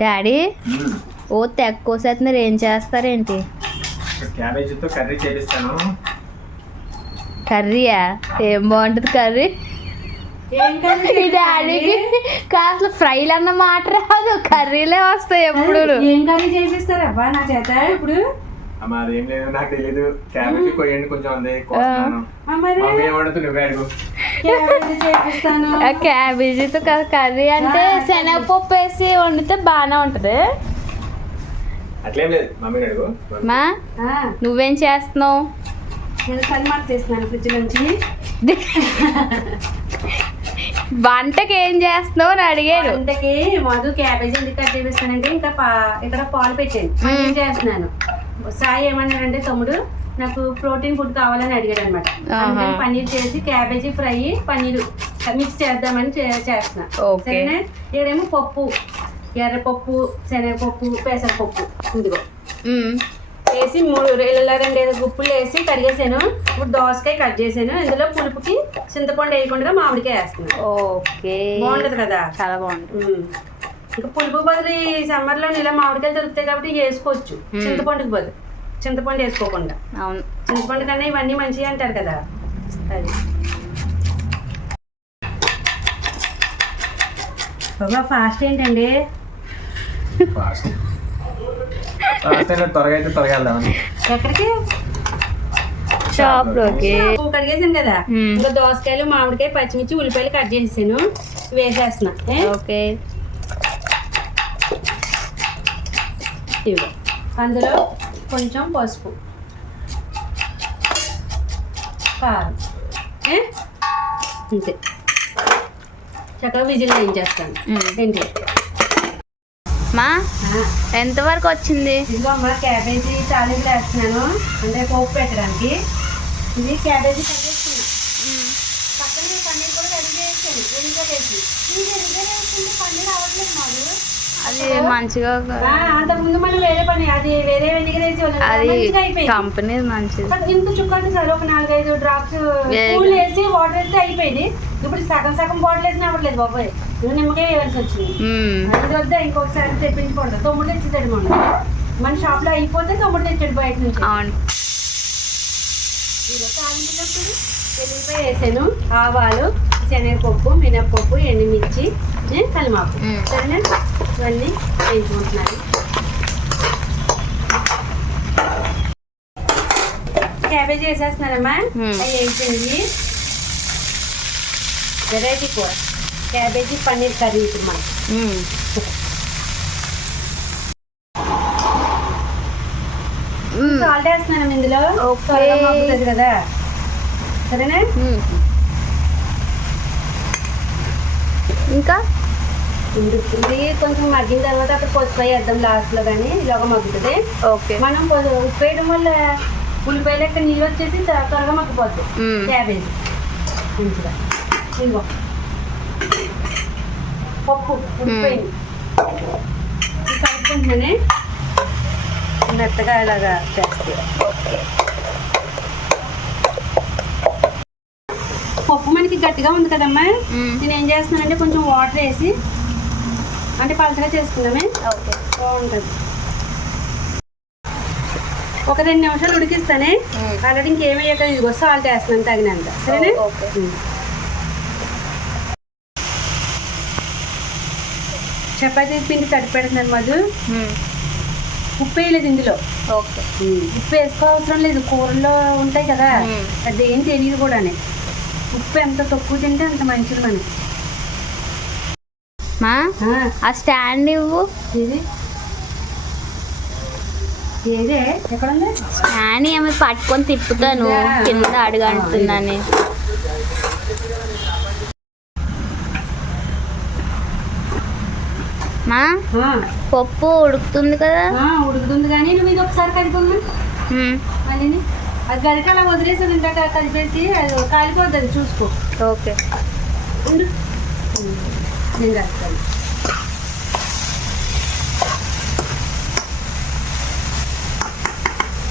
Daddy? ఓ తెగ కోసేస్తున్నారు. ఏం చేస్తారేంటి? క్యాబేజీతో curry చేపిస్తాను. కర్రీయా? ఏం బాగుంటుంది కర్రీ? ఏం డాడీకి కాస్త ఫ్రైలు అన్న మాట రాదు. కర్రీలే వస్తాయి ఎప్పుడు. ఏం కర్రీ చేపిస్తారబ్బా నా చేత ఇప్పుడు. అమ్మ అదేం లేదు నాకు తెలీదు. క్యాబేజీ కొయ్యండి కొంచెం మమ్మీ ఏమంటుంది నువ్వే అడుగు. క్యాబేజీతో క- కర్రీ అంటే శనగపప్పు వేసి వండితే బాగానే ఉంటుంది. మా ఆ, నువ్వేం చేస్తున్నావు? వంటకి ఏం చేస్తున్నావు అని అడిగాడు వంటకి మధు క్యాబేజీ ఎందుకు కట్ చేపిస్తానంటే ఇంకా పా- ఇక్కడ పాలు పెట్టాను. పన్నీర్ చేస్తున్నాను. సాయి ఏమన్నాడంటే తమ్ముడు నాకు ప్రోటీన్ ఫుడ్ కావాలని అడిగాడు అనమాట. పన్నీర్ చేసి క్యాబేజీ ఫ్రై పన్నీర్ మిక్స్ చేద్దామని చేస్తున్నా. సరేనా? ఇక్కడేమో పప్పు ఎర్రపప్పు శనగపప్పు పెసరపప్పు ఇదిగో మ్, వేసి మూడు ఇలా రెండు ఐదు గుప్పులు వేసి కడిగేసాను. ఇప్పుడు దోసకాయ కట్ చేసాను. ఇందులో పులుపుకి చింతపండు వేయకుండా మామిడికాయ వేస్తున్నాను ఓకే. బాగుంటది కదా? చాలా బాగుంటుంది. ఇంకా పులుపు బదులు ఈ సమ్మర్లో ఇలా మామిడికాయలు దొరుకుతాయి కాబట్టి వేసుకోవచ్చు. చింతపండుకి బదులు. చింతపండు వేసుకోకుండా. అవును. చింతపండు కన్నా ఇవన్నీ మంచిగా అంటారు కదా. అది. బాబా ఫాస్ట్ ఏంటండి? ఫాస్ట్ ఫాస్ట్ అయినా త్వరగా అయితే త్వరగా వెళ్దామని ఎక్కడికి? షాప్లోకి పువ్వు కడిగేసాను కదా. ఇంకా దోసకాయలు మామిడికాయ పచ్చిమిర్చి ఉల్లిపాయలు కట్ చేసేసాను. వేసేస్తున్నా? ఓకే. అందులో కొంచెం పసుపు. కారం? అంతే. చక్కగా విజిల్ వేయించేస్తాను. మ్మ్. ఏంటి? మా ఆ, ఎంతవరకు వచ్చింది? ఇదిగో అమ్మ క్యాబేజీ తాలింపు వేస్తున్నాను. అంటే పోపు పెట్టడానికి. ఇది క్యాబేజీ పక్కన పన్నీర్ కూడా రెడీ చేసాను రెడీగా వేసి ఇది రెడీగా పన్నీర్ అవ్వట్లేదు మాకు అది మంచిగా అంతకుముందు మనం వేరే పని అది వేరే వెనిగర్ వేసి. అది కంపెనీ మంచిది. ఇంత చుక్కలు సార్ ఒక నాలుగైదు డ్రాప్స్ వేసి వాటర్ వేస్తే అయిపోయింది. ఇప్పుడు సగం సగం బాటిల్ వేసినా అవ్వట్లేదు బాబాయ్. నువ్వు నిమ్మకాయ వేయాల్సి వచ్చింది. అది వద్దా ఇంకొకసారి తెప్పించుకోండి తమ్ముడు తెచ్చేసాడు మొన్న. మన షాప్లో అయిపోతే తమ్ముడు తెచ్చాడు బయట నుంచి. అవును. వేసాను ఆవాలు శనగపప్పు మినప్పప్పు ఎండుమిర్చి ఏ, కలిమాకు. సరేనా? ఇవన్నీ వేయించుకుంటున్నాను. క్యాబేజీ వేసేస్తున్నానమ్మా మ్మ్. అవి వేయించింది వెరైటీ కూర. క్యాబేజీ పన్నీర్ కర్రీ ఇప్పుడు మనం సాల్ట్ వేస్తున్నాను ఇందులో. మగ్గుతుంది కదా. సరేనా. ఇంకా? ఇది కొంచెం మగ్గిన తర్వాత అక్కడ పసుపు వేద్దాం లాస్ట్లో కానీ ఇలాగ మగ్గుతుంది. ఓకే. మనం పొ- ఉప్పు వేయడం వల్ల ఉల్లిపాయలు యొక్క నీళ్ళు వచ్చేసి త్వర- త్వరగా మగ్గిపోద్ది మ్, క్యాబేజీ. మంచిగా. ఇదిగో. పప్పు ఉడిపోయింది కలుపుకుంటూనే మెత్తగా ఇలాగా చేస్తే. పప్పు మనకి గట్టిగా ఉంది కదమ్మా. నేను ఏం చేస్తున్నానంటే కొంచెం వాటర్ వేసి అంటే పలచగా చేసుకుందామే? ఓకే. బాగుంటుంది. ఒక రెండు నిమిషాలు ఉడికిస్తానే. ఆల్రెడీ ఇంకేమి వేయక ఇదిగో సాల్ట్ వేస్తున్నాను తగినంత. సరేనా. చపాతీ పిండి తడిపి పెడుతున్నాను మధు. ఉప్పు వేయలేదు ఇందులో. ఉప్పు వేసుకోవసరం లేదు కూరల్లో ఉంటాయి కదా. అది ఏం తెలియదు కూడా ఉప్పు ఎంత తక్కువ తింటే అంత మంచిది మనకి. మా? ఆ, స్టాండ్ ఇవ్వు. స్టాండ్ ఏమి పట్టుకొని తిప్పుతాను? కింద అడుగంటుందని మా? పప్పు ఉడుకుతుంది కదా. ఉడుకుతుంది కానీ నువ్వు ఇది ఒకసారి మళ్ళీ అది గరిక అలా వదిలేసి ఇందాక కలిపేసి అది కాలిపోద్ది చూసుకో. ఓకే. నేను కలుపుతాను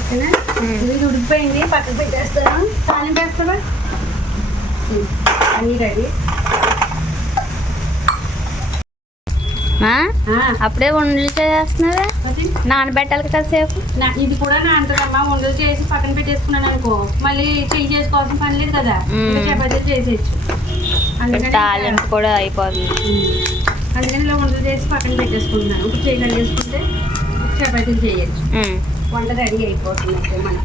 ఓకేనా. ఇది ఉడికిపోయింది పక్కకు పెట్టేస్తాను. తాలింపు వేస్తావా అన్నీ రెడీ. అప్పుడే ఉండలు చేస్తున్నారా నానబెట్టాలి కాసేపు నా ఇది కూడా నా అంటదమ్మా ఉండలు చేసి పక్కన పెట్టేసుకున్నాను అనుకో. మళ్ళీ చెయ్యి చేసుకోవాల్సిన పని లేదు కదా. చపాతీలు చేసేయచ్చు. తాలింపు కూడా అయిపోతుంది. అందుకని ఇలా ఉండలు చేసి పక్కన పెట్టేసుకుంటున్నాను ఇప్పుడు చేయి కడిగేసుకుంటే చపాతీలు చేయొచ్చు. వంట రెడీ అయిపోతుంది అయితే మనం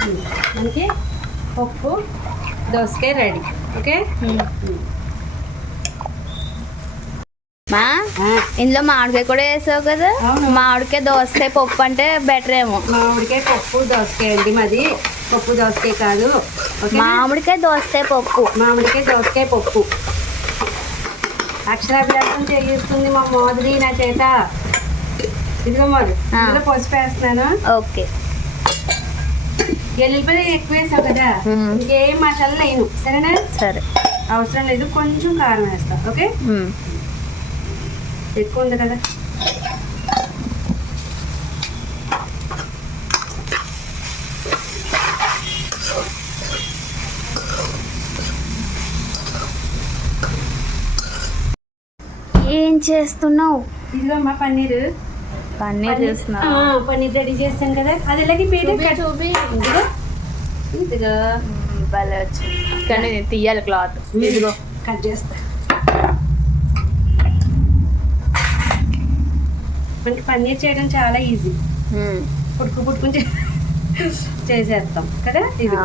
మ్మ్. మనకి పప్పు దోసకాయ రెడీ ఓకే. మా? ఇందులో మామిడికాయ కూడా వేసావు కదా. మామిడికాయ దోసకాయ పప్పు అంటే బెటర్ ఏమో. మామిడికాయ పప్పు దోసకాయ అండి మాది. పప్పు దోసకాయ కాదు. మామిడికాయ దోసకాయ పప్పు. మామిడికాయ దోసకాయ పప్పు. అక్షరాభ్యాసం చేయిస్తుంది మా మోదరి నా చేత. ఇదిగో ఆ. ఇందులో పసుపు వేస్తున్నాను. ఓకే. ఎల్లిపాయ ఎక్కువ వేసావు కదా. ఇంకేం మసాలా లేను. సరేనా? సరే. అవసరం లేదు. కొంచెం కారం వేస్తా. ఓకే. ఎక్కువ ఉంది కదా. ఏం చేస్తున్నావు? ఇదిగో మా పన్నీరు. పన్నీర్ ఆ, చేస్తున్నావు? పన్నీర్ రెడీ చేస్తాను కదా. అది ఎలాగే పీట చూపి ఇదిగో. ఇదిగో. ఉమ్, భలే వచ్చింది. కానీ తీయాలి క్లాత్. ఇదిగో. కట్ చేస్తా. మనకి పన్నీర్ చేయడం చాలా ఈజీ. పుట్టుకు పుట్టుకుని చేసేస్తాం కదా? ఇది.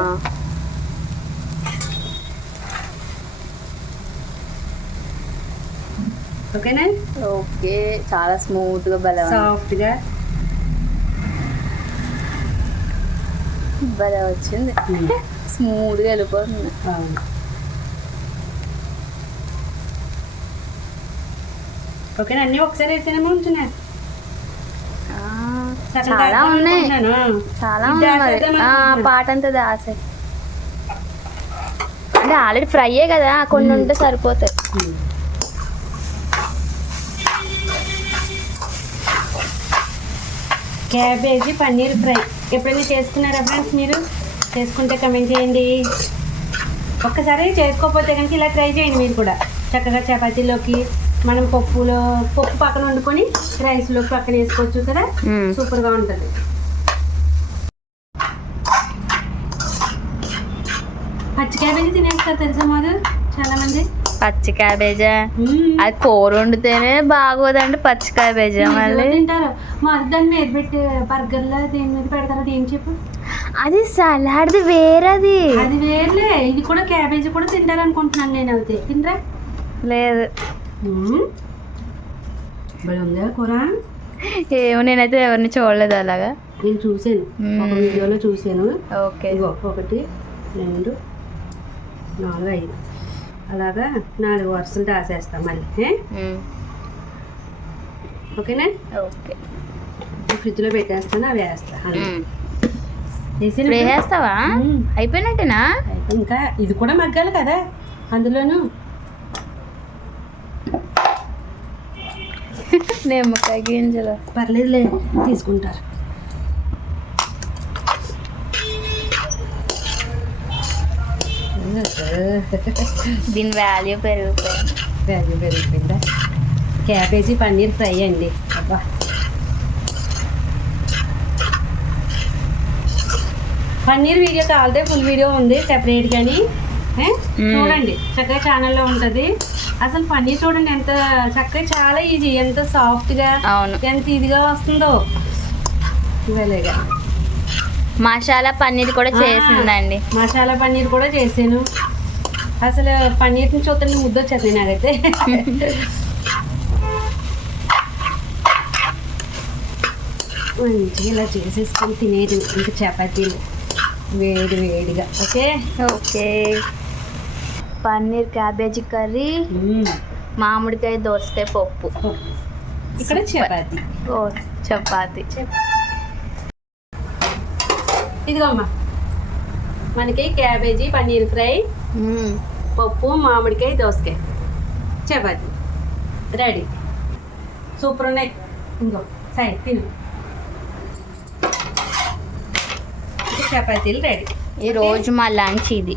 ఓకేనా? ఓకే. చాలా స్మూత్గా ఉంది. సాఫ్ట్గా భలే వచ్చింది స్మూత్గా వెళ్ళిపోతుంది ఓకేనా? అన్నీ ఒకసారి ఆ, సగం చాలా ఉన్నాయి. చాలా ఉన్నాయి. పాట అంతా దాసే అంటే ఆల్రెడీ ఫ్రైయే కదా కొన్ని ఉంటే సరిపోతాయి. Cabbage paneer fry. ఎప్పుడైనా చేసుకున్నారా ఫ్రెండ్స్ మీరు? చేసుకుంటే కమెంట్ చేయండి. ఒక్కసారి చేసుకోకపోతే కనుక ఇలా ట్రై చేయండి మీరు కూడా. చక్కగా చపాతీలోకి మనం పప్పులో పప్పు పక్కన వండుకొని రైస్లోకి పక్కన వేసుకోవచ్చు కదా. సూపర్గా ఉంటుంది. పచ్చి క్యాబేజీ తినేస్తారు తెలుసా మాది చాలా మంది పచ్చి క్యాబేజా. అది కూర వండితేనే బాగోదండి పచ్చి క్యాబేజా మళ్ళీ. తింటారు. మా దాని మీద పెట్టి బర్గర్లో దేని మీద పెడతారు అది ఏం చెప్పు? అది సలాడ్ది వేరది. అది వేర్లే. ఇది కూడా క్యాబేజీ కూడా తింటారు అనుకుంటున్నాను నేను అయితే. తినరా? లేదు. భలే ఉందా కూర. ఏమో నేనైతే ఎవరిని చూడలేదు అలాగా. నేను చూశాను. ఒక. వీడియోలో చూశాను. ఓకే. ఒకటి రెండు నాలుగు ఐదు. అలాగా నాలుగు వరుసలు దాసేస్తాం మళ్ళీ. ఓకేనా? ఓకే. ఫ్రిడ్జ్లో పెట్టేస్తాను అవి వేస్తా. మ్మ్. వేసాను? ఇప్పుడు వేసేస్తావా. అయిపోయినట్టేనా? ఇంకా ఇది కూడా మగ్గాలి కదా. అందులోను నిమ్మకాయ గింజలు పర్లేదులే తీసుకుంటారు. దీని వాల్యూ పెరిగిపోయింది. వాల్యూ పెరిగిపోయిందా? క్యాబేజీ పన్నీర్ ఫ్రై అండి. అబ్బా. పన్నీర్ వీడియో కావాలంటే ఫుల్ వీడియో ఉంది సెపరేట్ కానీ. చూడండి చక్కగా ఛానల్లో ఉంటుంది. అసలు పన్నీర్ చూడండి ఎంత చక్కగా చాలా ఈజీ ఎంత సాఫ్ట్గా అవును. ఎంత ఇదిగా వస్తుందో. మసాలా పన్నీర్ కూడా. చేసిందండి. మసాలా పన్నీర్ కూడా చేశాను అసలు పన్నీర్ని చూస్తుంటే ముద్ద వచ్చేది నాకైతే. మంచిగా ఇలా చేసేసుకొని తినేది. ఇంకా చపాతీలు వేడి వేడిగా. Okay? Okay. Paneer cabbage curry మామిడికాయ దోసకాయ పప్పు. ఇక్కడ చపాతీ. ఓ చపాతి. ఇదిగో అమ్మా మనకి క్యాబేజీ పన్నీర్ ఫ్రై పప్పు మామిడికాయ దోసకాయ. చపాతి. రెడీ. సూపర్ ఉన్నాయి. ఇంకో. సైడ్ తిను. చపాతీలు రెడీ. ఈ రోజు మా లంచ్ ఇది.